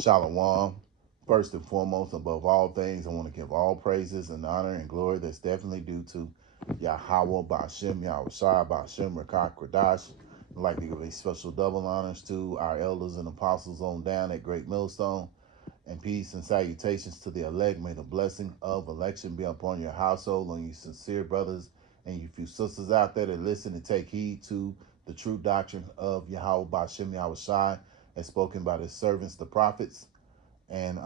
Shalom. First and foremost, above all things, I want to give all praises and honor and glory that's definitely due to Yahweh Ba'Shem, Yahweh Shai Ba'Shem, Rakak Kradash. I'd like to give a special double honors to our elders and apostles on down at Great Millstone. And peace and salutations to the elect. May the blessing of election be upon your household, on you sincere brothers and you few sisters out there that listen and take heed to the true doctrine of Yahweh Ba'Shem, Yahweh Shai, as spoken by his servants, the prophets. And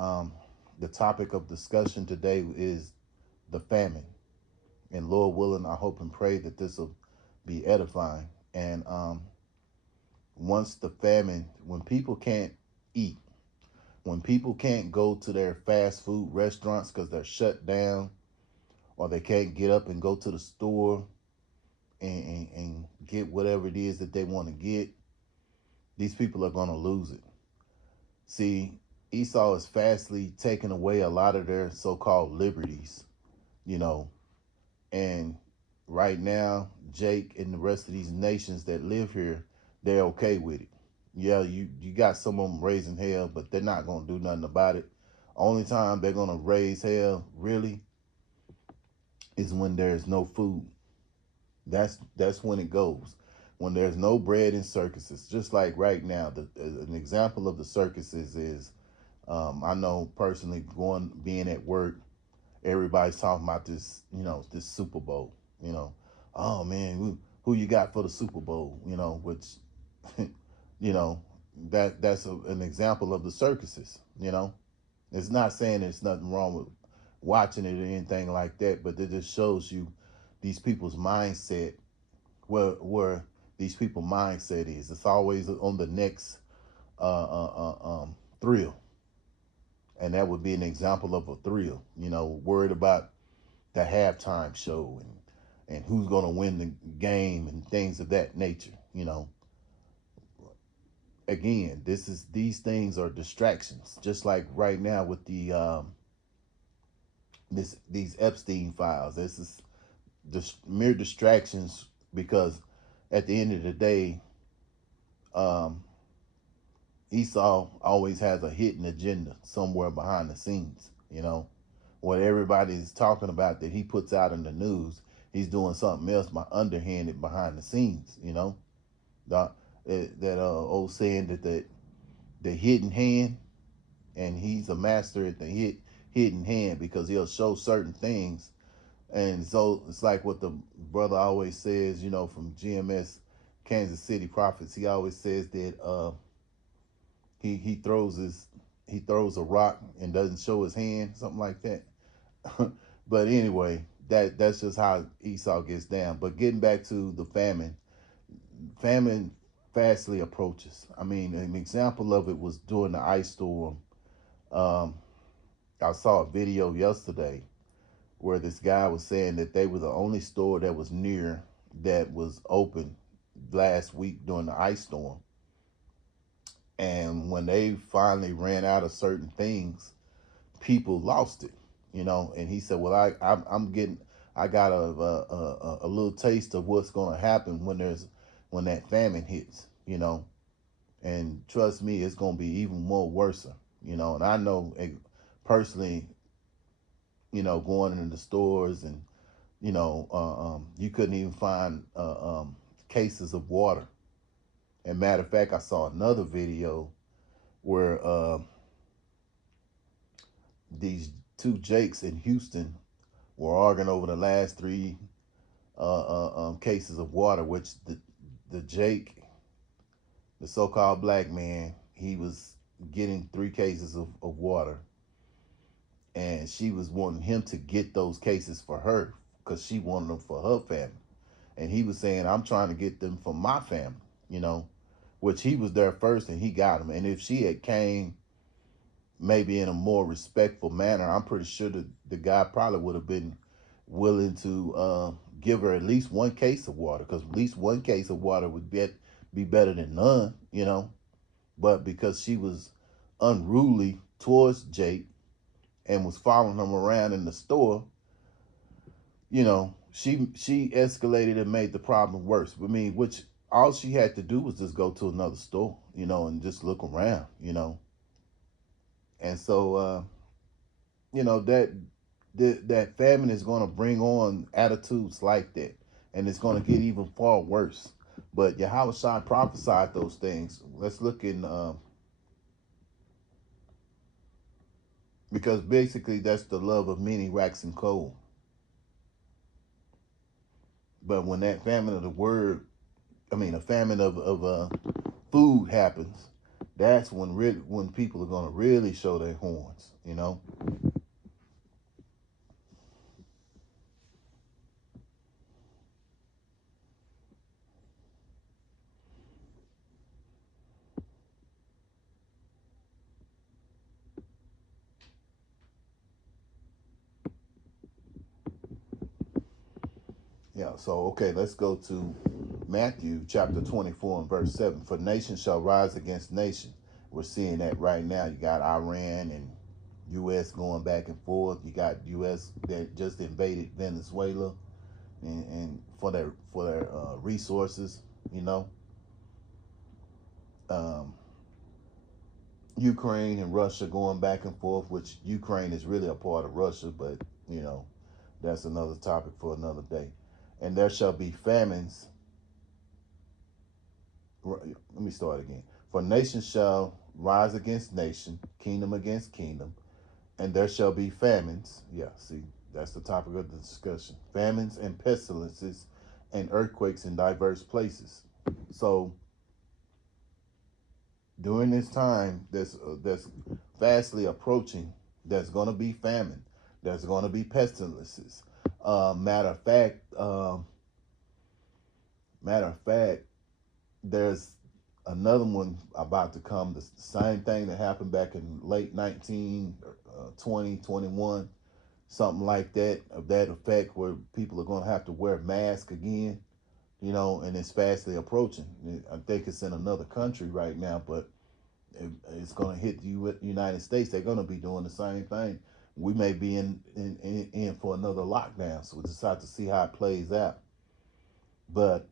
the topic of discussion today is the famine. And Lord willing, I hope and pray that this will be edifying. And once the famine, when people can't eat, when people can't go to their fast food restaurants because they're shut down, or they can't get up and go to the store and get whatever it is that they want to get, these people are going to lose it. See, Esau is fastly taking away a lot of their so-called liberties, you know, and right now, Jake and the rest of these nations that live here, they're okay with it. Yeah, you got some of them raising hell, but they're not going to do nothing about it. Only time they're going to raise hell, really, is when there's no food. That's when it goes. When there's no bread in circuses, just like right now, an example of the circuses is, I know personally being at work, everybody's talking about this, this Super Bowl, you know, oh man, who you got for the Super Bowl, which, you know, that's an example of the circuses, It's not saying there's nothing wrong with watching it or anything like that, but it just shows you these people's mindset, where these people mindset is. It's always on the next thrill, and that would be an example of a thrill. Worried about the halftime show and who's going to win the game and things of that nature. Again, these things are distractions. Just like right now with these Epstein files, this is just mere distractions because at the end of the day, um, Esau always has a hidden agenda somewhere behind the scenes. What everybody's talking about that he puts out in the news, he's doing something else by underhanded behind the scenes. The, that old saying that the hidden hand, and he's a master at the hidden hand because he'll show certain things. And so it's like what the brother always says, from GMS Kansas City Prophets. He always says that he throws a rock and doesn't show his hand, something like that. But anyway, that's just how Esau gets down. But getting back to the famine fastly approaches. I mean, an example of it was during the ice storm. Um, I saw a video yesterday where this guy was saying that they were the only store that was near that was open last week during the ice storm. And when they finally ran out of certain things, people lost it, And he said, "Well, I got a little taste of what's going to happen when that famine hits, And trust me, it's going to be even more worse, And I know personally, going into the stores and you couldn't even find cases of water. And matter of fact, I saw another video where these two Jakes in Houston were arguing over the last three cases of water, which the Jake, the so-called black man, he was getting 3 cases of water, and she was wanting him to get those cases for her because she wanted them for her family, and he was saying, I'm trying to get them for my family, which he was there first and he got them. And if she had came maybe in a more respectful manner, I'm pretty sure the guy probably would have been willing to give her at least 1 case of water, because at least 1 case of water would be better than none, But because she was unruly towards Jake and was following him around in the store, she escalated and made the problem worse. I mean, which all she had to do was just go to another store, and just look around, And so that famine is going to bring on attitudes like that, and it's going to get even far worse. But Yahweh prophesied those things. Let's look in because basically that's the love of many waxing cold. But when that famine of the word, a famine of food happens, that's when people are going to really show their horns. Yeah, so okay, let's go to Matthew chapter 24 and verse 7. For nation shall rise against nation. We're seeing that right now. You got Iran and U.S. going back and forth. You got U.S. that just invaded Venezuela and for their resources, you know. Um, Ukraine and Russia going back and forth, which Ukraine is really a part of Russia, but you know, that's another topic for another day. And there shall be famines. Let me start again. For nation shall rise against nation, kingdom against kingdom, and there shall be famines. Yeah, see, that's the topic of the discussion. Famines and pestilences and earthquakes in diverse places. So during this time that's fastly approaching, there's going to be famine. There's going to be pestilences. Matter of fact, there's another one about to come. The same thing that happened back in late 1920, 21, something like that, of that effect, where people are going to have to wear masks again, and it's fastly approaching. I think it's in another country right now, but it's going to hit the United States. They're going to be doing the same thing. We may be in for another lockdown, so we'll just have to see how it plays out. But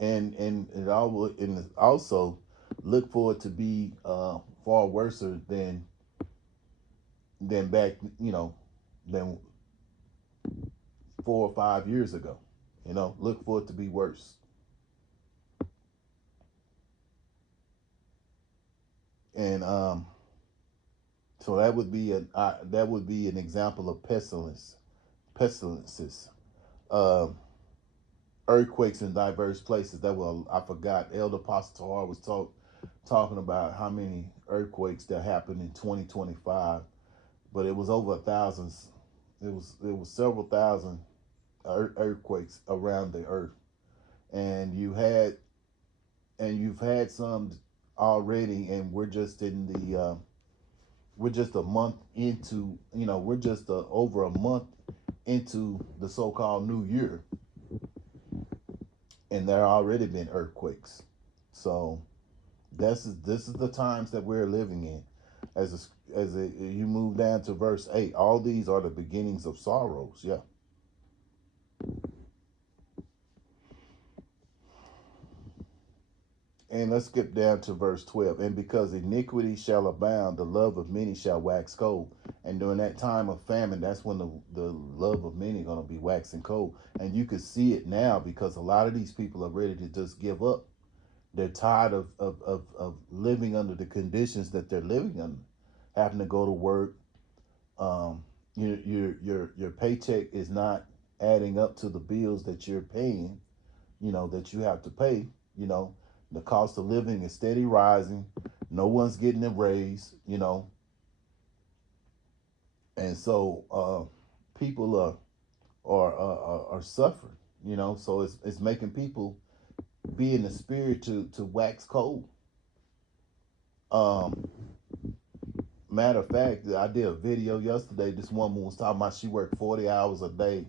and it all and also look for it to be far worse than back, than 4 or 5 years ago. Look for it to be worse. And so that would be an example of pestilences, uh, earthquakes in diverse places. I forgot. Elder Pastor Tar was talking about how many earthquakes that happened in 2025, but it was over 1,000. It was several thousand earthquakes around the earth, and you've had some already, and we're just a month into, we're just over a month into the so-called new year, and there already been earthquakes. So this is the times that we're living in. You move down to verse 8, all these are the beginnings of sorrows. Yeah. And let's skip down to verse 12. And because iniquity shall abound, the love of many shall wax cold. And during that time of famine, that's when the love of many are going to be waxing cold. And you can see it now, because a lot of these people are ready to just give up. They're tired of living under the conditions that they're living under, having to go to work. Your paycheck is not adding up to the bills that you're paying, that you have to pay. you know the cost of living is steady rising. No one's getting a raise. And so people are suffering. So it's making people be in the spirit to wax cold. um Matter of fact, I did a video yesterday. This woman was talking about she worked 40 hours a day.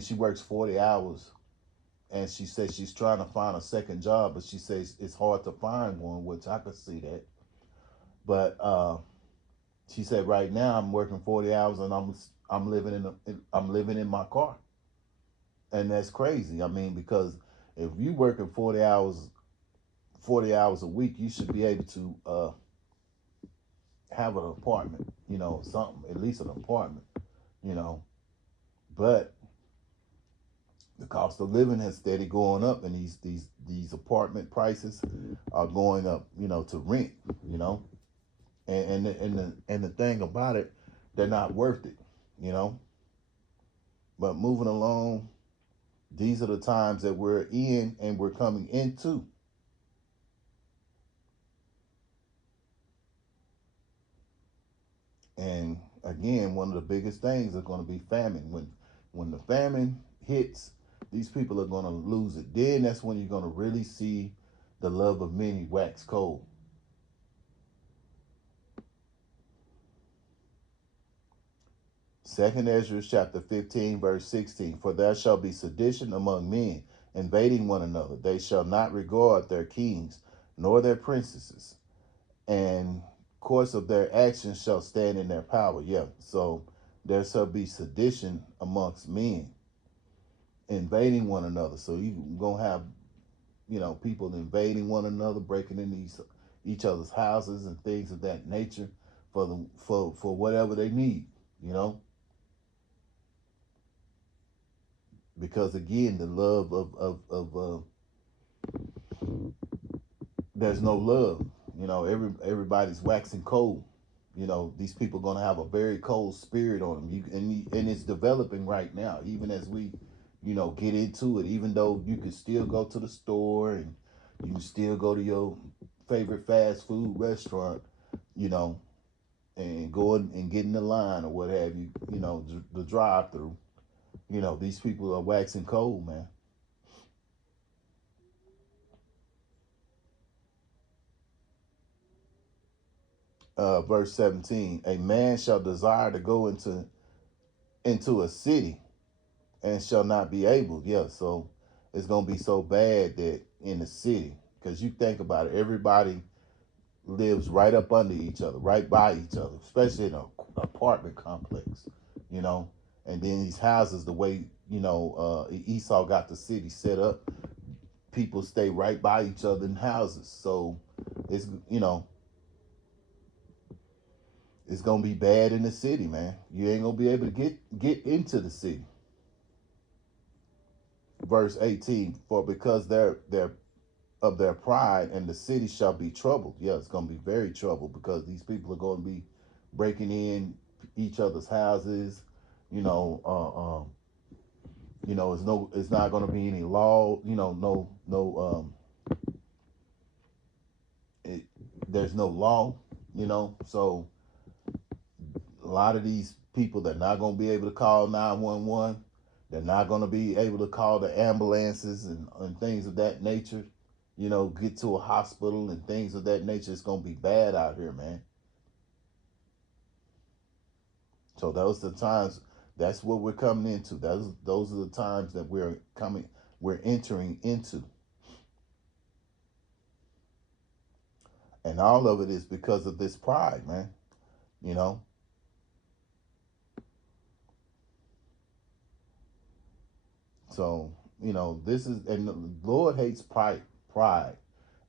She works 40 hours, and she says she's trying to find a second job, but she says it's hard to find one, which I could see that. But she said right now I'm working 40 hours, and I'm living in my car, and that's crazy. Because if you working 40 hours a week, you should be able to have an apartment, something, at least an apartment, you know. But the cost of living has steady going up, and these apartment prices are going up, to rent, you know. And the thing about it, they're not worth it, you know. But moving along, these are the times that we're in and we're coming into. And again, one of the biggest things is going to be famine. When the famine hits, these people are going to lose it. Then that's when you're going to really see the love of many wax cold. Second Ezra chapter 15, verse 16. For there shall be sedition among men, invading one another. They shall not regard their kings, nor their princesses, and course of their actions shall stand in their power. Yeah, so there shall be sedition amongst men, invading one another. So you gonna have, people invading one another, breaking into each other's houses and things of that nature for whatever they need, you know. Because again, the love of there's no love. Everybody's waxing cold. These people are gonna have a very cold spirit on them. And it's developing right now. Even as we, get into it. Even though you can still go to the store and you can still go to your favorite fast food restaurant, you know, and go and get in the line or what have you. The drive through. These people are waxing cold, man. Verse 17, a man shall desire to go into a city and shall not be able. Yeah, so it's gonna be so bad that in the city, because you think about it, everybody lives right up under each other, right by each other, especially in an apartment complex, you know. And then these houses, the way Esau got the city set up, people stay right by each other in houses. So it's it's gonna be bad in the city, man. You ain't gonna be able to get into the city. Verse 18, for because they're of their pride, and the city shall be troubled. Yeah, it's gonna be very troubled because these people are gonna be breaking in each other's houses. You know, it's not gonna be any law. It, there's no law. So a lot of these people, they're not going to be able to call 911. They're not going to be able to call the ambulances and things of that nature, get to a hospital and things of that nature. It's going to be bad out here, man. So those are the times, that's what we're coming into. Those are the times that we're entering into. And all of it is because of this pride, man. You know, so this is, and the Lord hates pride,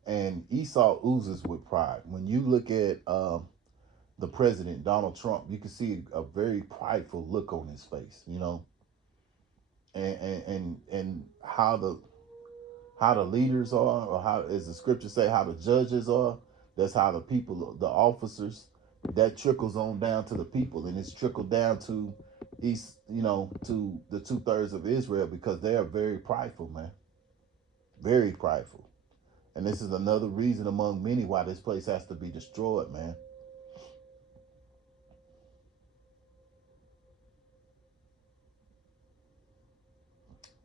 and Esau oozes with pride. When you look at the president Donald Trump, you can see a very prideful look on his face. And how the leaders are, or how, as the scriptures say, how the judges are. That's how the people, the officers, that trickles on down to the people, and it's trickled down to to the 2/3 of Israel, because they are very prideful, man, very prideful. And this is another reason among many why this place has to be destroyed, man.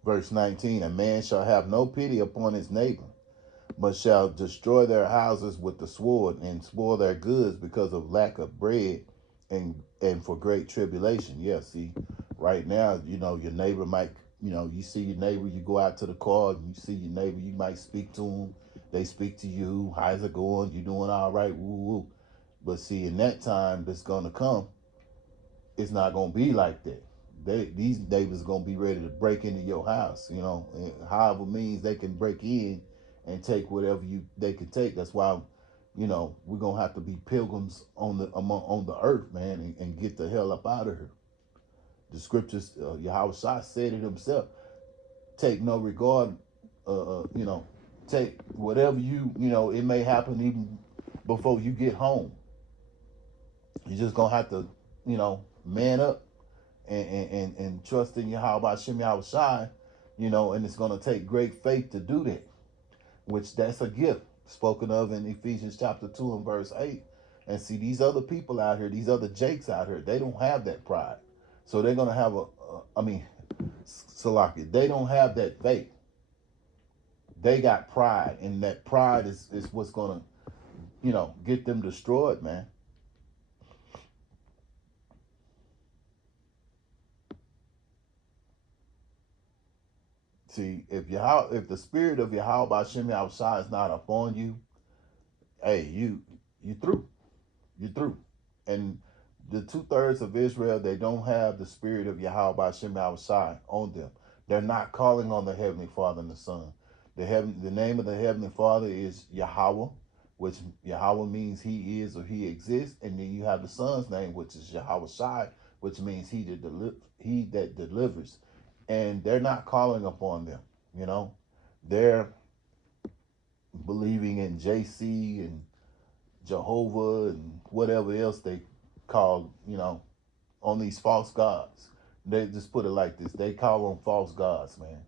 Verse 19, a man shall have no pity upon his neighbor, but shall destroy their houses with the sword, and spoil their goods because of lack of bread, and for great tribulation. Yeah, see, right now, your neighbor might, you see your neighbor, you go out to the car, and you see your neighbor, you might speak to them, they speak to you, how's it going, you doing all right, woo woo. But see, in that time that's gonna come, it's not gonna be like that. These neighbors gonna be ready to break into your house, and however means they can break in and take whatever they can take. That's why we're gonna have to be pilgrims on the earth, man, and get the hell up out of here. The scriptures, Yahweh Shai said it himself. Take no regard, take whatever it may happen even before you get home. You're just gonna have to, man up and trust in Yahweh Shem Yahweh Shai, and it's gonna take great faith to do that, which that's a gift spoken of in Ephesians chapter 2 and verse 8. And see, these other people out here, these other Jakes out here, they don't have that pride. So they're gonna have Salaki, they don't have that faith. They got pride, and that pride is what's gonna, get them destroyed, man. See, if the spirit of Yahweh Ba'Shem Yahushua is not upon you, hey, you through. You're through. And the 2/3 of Israel, they don't have the spirit of Yahweh Ba'Shem Yahushua on them. They're not calling on the Heavenly Father and the Son. The name of the Heavenly Father is Yahweh, which Yahweh means He is or He exists, and then you have the Son's name, which is Yahweh Shai, which means He that delivers. And they're not calling upon them. They're believing in JC and Jehovah and whatever else they call, on these false gods. They just put it like this: they call them false gods, man.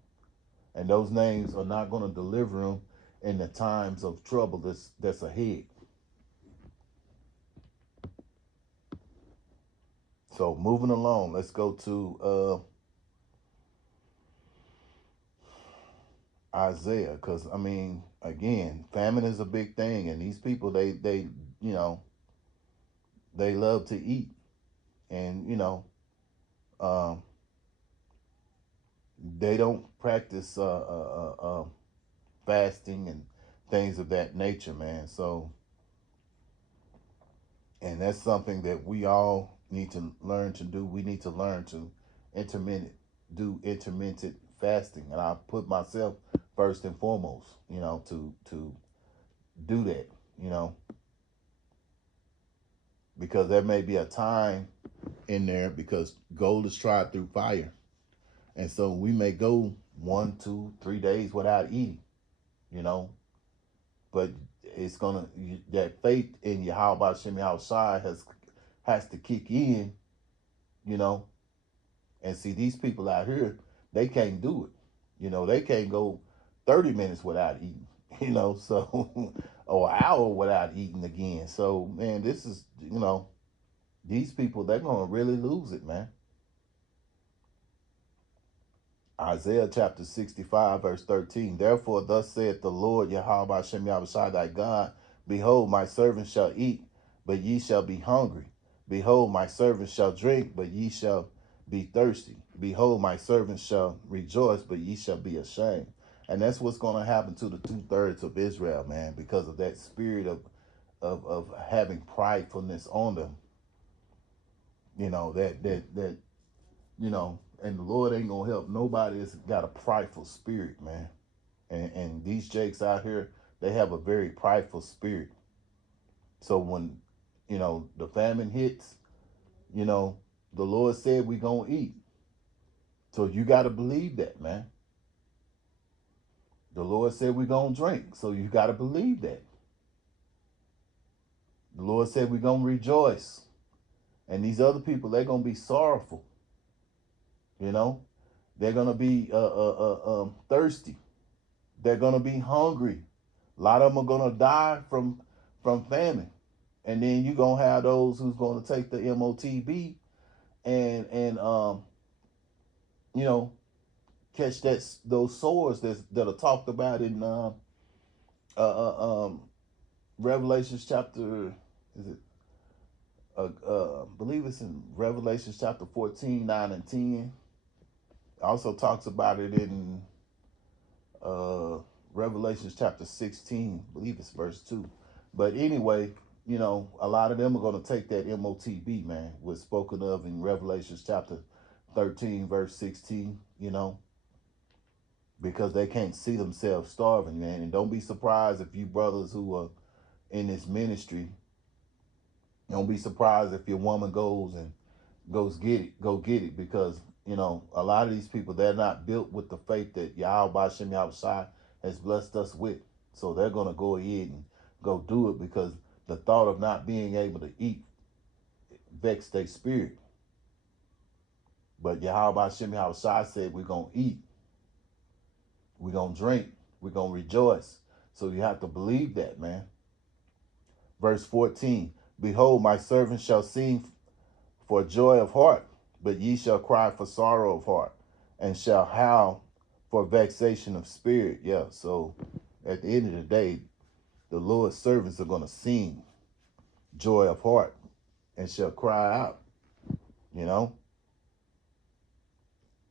And those names are not going to deliver them in the times of trouble that's ahead. So moving along, let's go to Isaiah, because again, famine is a big thing, and these people they love to eat, and they don't practice fasting and things of that nature, man. So, and that's something that we all need to learn to do. We need to learn to do intermittent fasting, and I put myself first and foremost, to do that, because there may be a time in there, because gold is tried through fire, and so we may go 1, 2, 3 days without eating, but it's gonna that faith in Yahweh Shem Yahushai has to kick in, and see, these people out here, they can't do it, they can't go 30 minutes without eating, so or an hour without eating again. So man, this is these people, they're gonna really lose it, man. Isaiah chapter 65, verse 13. Therefore, thus saith the Lord Yahweh Hashem Yahushua thy God, behold, my servants shall eat, but ye shall be hungry. Behold, my servants shall drink, but ye shall be thirsty. Behold, my servants shall rejoice, but ye shall be ashamed. And that's what's going to happen to the 2/3 of Israel, man, because of that spirit of having pridefulness on them. And the Lord ain't gonna help nobody that's got a prideful spirit, man. And these jakes out here, they have a very prideful spirit. So when, the famine hits, the Lord said we gonna eat. So you gotta believe that, man. The Lord said we gonna drink. So you gotta believe that. The Lord said we gonna rejoice. And these other people, they're gonna be sorrowful. They're gonna be thirsty. They're gonna be hungry. A lot of them are gonna die from famine, and then you're gonna have those who's gonna take the MOTB and catch those sores that are talked about in Revelations chapter, is it? I believe it's in Revelation chapter 14, 9 and 10. Also talks about it in Revelation chapter 16, I believe it's verse 2. But anyway, a lot of them are going to take that MOTB, man, was spoken of in Revelation chapter 13, verse 16, because they can't see themselves starving, man. And don't be surprised if you brothers who are, in this ministry. Don't be surprised if your woman go get it, because a lot of these people, they're not built with the faith that Yahweh Shem Yahushai has blessed us with. So they're gonna go ahead and go do it, because the thought of not being able to eat vexed their spirit. But Yahweh Shem Yahushai said we're gonna eat, we're gonna drink, we're gonna rejoice. So you have to believe that, man. Verse 14, behold, my servant shall sing for joy of heart, but ye shall cry for sorrow of heart, and shall howl for vexation of spirit. Yeah, so at the end of the day, the Lord's servants are going to sing joy of heart and shall cry out,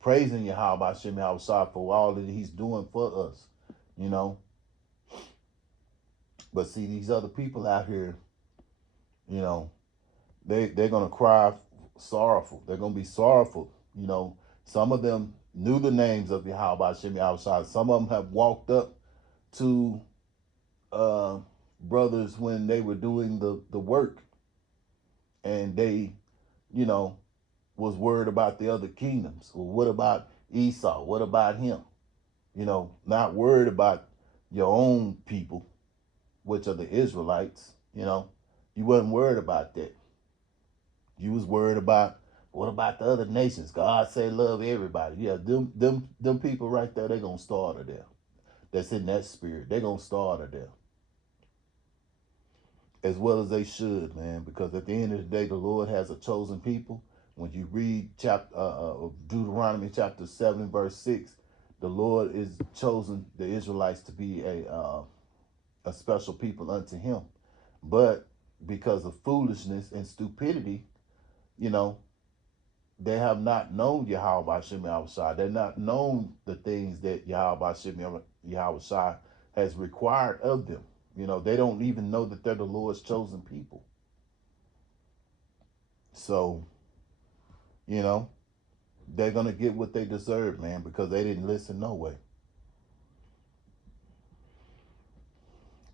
praising Yahweh Shem Yahushua for all that he's doing for us, But see, these other people out here, they're going to cry sorrowful. They're going to be sorrowful. Some of them knew the names of Yahweh Shem Yahushua. Some of them have walked up to brothers when they were doing the work, and they, was worried about the other kingdoms. Well, what about Esau? What about him? Not worried about your own people, which are the Israelites. You wasn't worried about that. You was worried about, what about the other nations? God say love everybody. Yeah, them people right there, they're gonna starve there. That's in that spirit. They're gonna starve there. As well as they should, man, because at the end of the day, the Lord has a chosen people. When you read Deuteronomy chapter 7, verse 6, the Lord is chosen the Israelites to be a special people unto him. But because of foolishness and stupidity, they have not known Yahweh Shem Yahushua. They're not known the things that Yahweh Shem Yahushua has required of them. They don't even know that they're the Lord's chosen people. So, they're going to get what they deserve, man, because they didn't listen no way.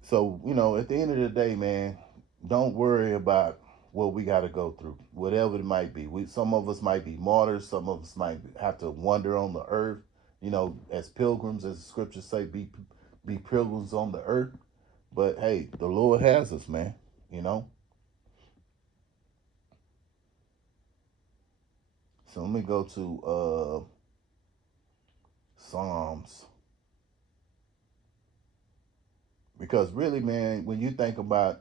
So, at the end of the day, man, don't worry about what we got to go through, whatever it might be. Some of us might be martyrs. Some of us might have to wander on the earth, as pilgrims, as the scriptures say, be pilgrims on the earth. But hey, the Lord has us, man, So let me go to Psalms. Because really, man, when you think about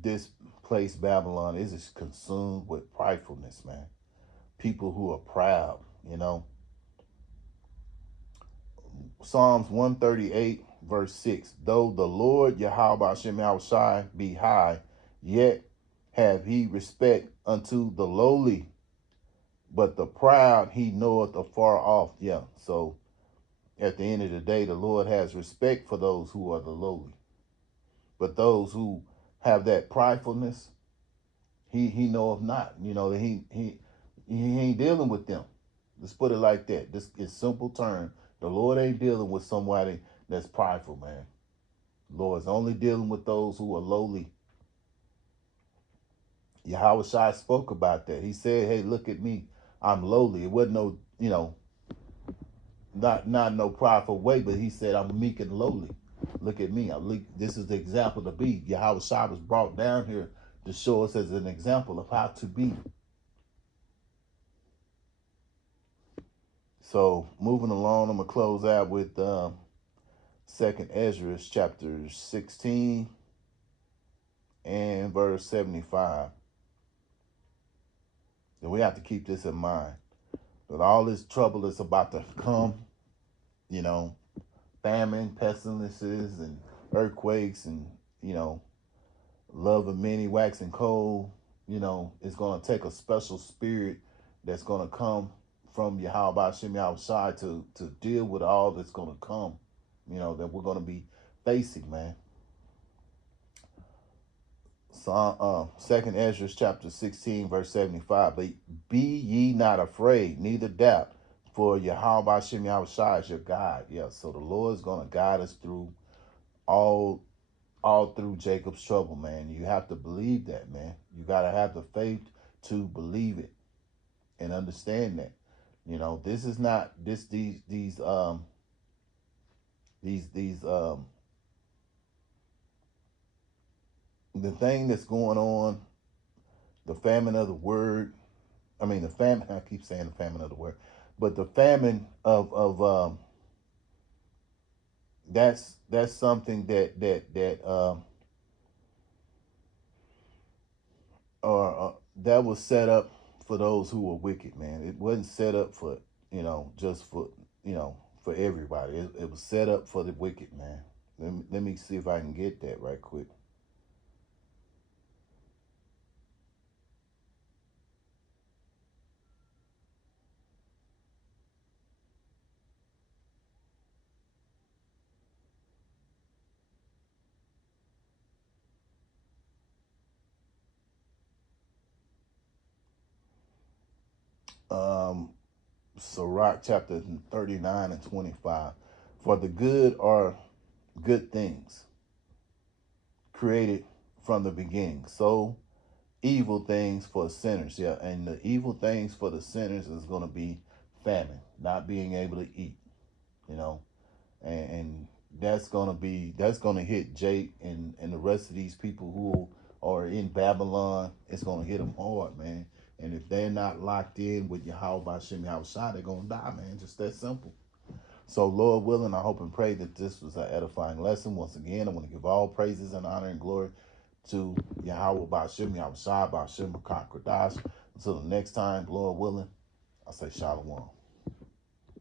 this place, Babylon, it is consumed with pridefulness, man. People who are proud, Psalms 138, verse 6. Though the Lord Yahweh Shem Yahushai be high, yet have he respect unto the lowly, but the proud he knoweth afar off. Yeah, so at the end of the day, the Lord has respect for those who are the lowly. But those who have that pridefulness, he knoweth not. He ain't dealing with them. Let's put it like that. This is simple term. The Lord ain't dealing with somebody that's prideful, man. The Lord's only dealing with those who are lowly. Yahweh Shai spoke about that. He said, hey, look at me. I'm lowly. It wasn't no, not no prideful way, but he said, I'm meek and lowly. Look at me. This is the example to be. Yahweh Shai was brought down here to show us as an example of how to be. So moving along, I'm going to close out with 2nd Ezra chapter 16 and verse 75. And we have to keep this in mind. That all this trouble that's about to come, famine, pestilences, and earthquakes, and, love of many waxing cold, it's going to take a special spirit that's going to come from Yahweh Shem Yahushai to deal with all that's going to come, that we're going to be facing, man. So, 2nd Ezra chapter 16, verse 75. But be ye not afraid, neither doubt, for Yahweh Shem Yahushai is your guide. Yeah, so the Lord's going to guide us through all all through Jacob's trouble, man. You have to believe that, man. You got to have the faith to believe it and understand that. You know, this is not this these the thing that's going on, the famine of the word. I mean, the famine. I keep saying the famine of the word, but the famine of that's something that was set up for those who were wicked, man. It wasn't set up for just for for everybody. It was set up for the wicked, man. Let me see if I can get that right quick. Um, Sirach chapter 39 and 25. For the good are good things created from the beginning. So evil things for sinners. Yeah, and the evil things for the sinners is going to be famine, not being able to eat, you know, and that's gonna hit Jake and the rest of these people who are in Babylon. It's gonna hit them hard, man. And if they're not locked in with Yahweh Bashem Yahushua, they're gonna die, man. Just that simple. So, Lord willing, I hope and pray that this was an edifying lesson. Once again, I want to give all praises and honor and glory to Yahweh Bashem Yahushua Bashem Kodash. Until the next time, Lord willing, I say Shalom.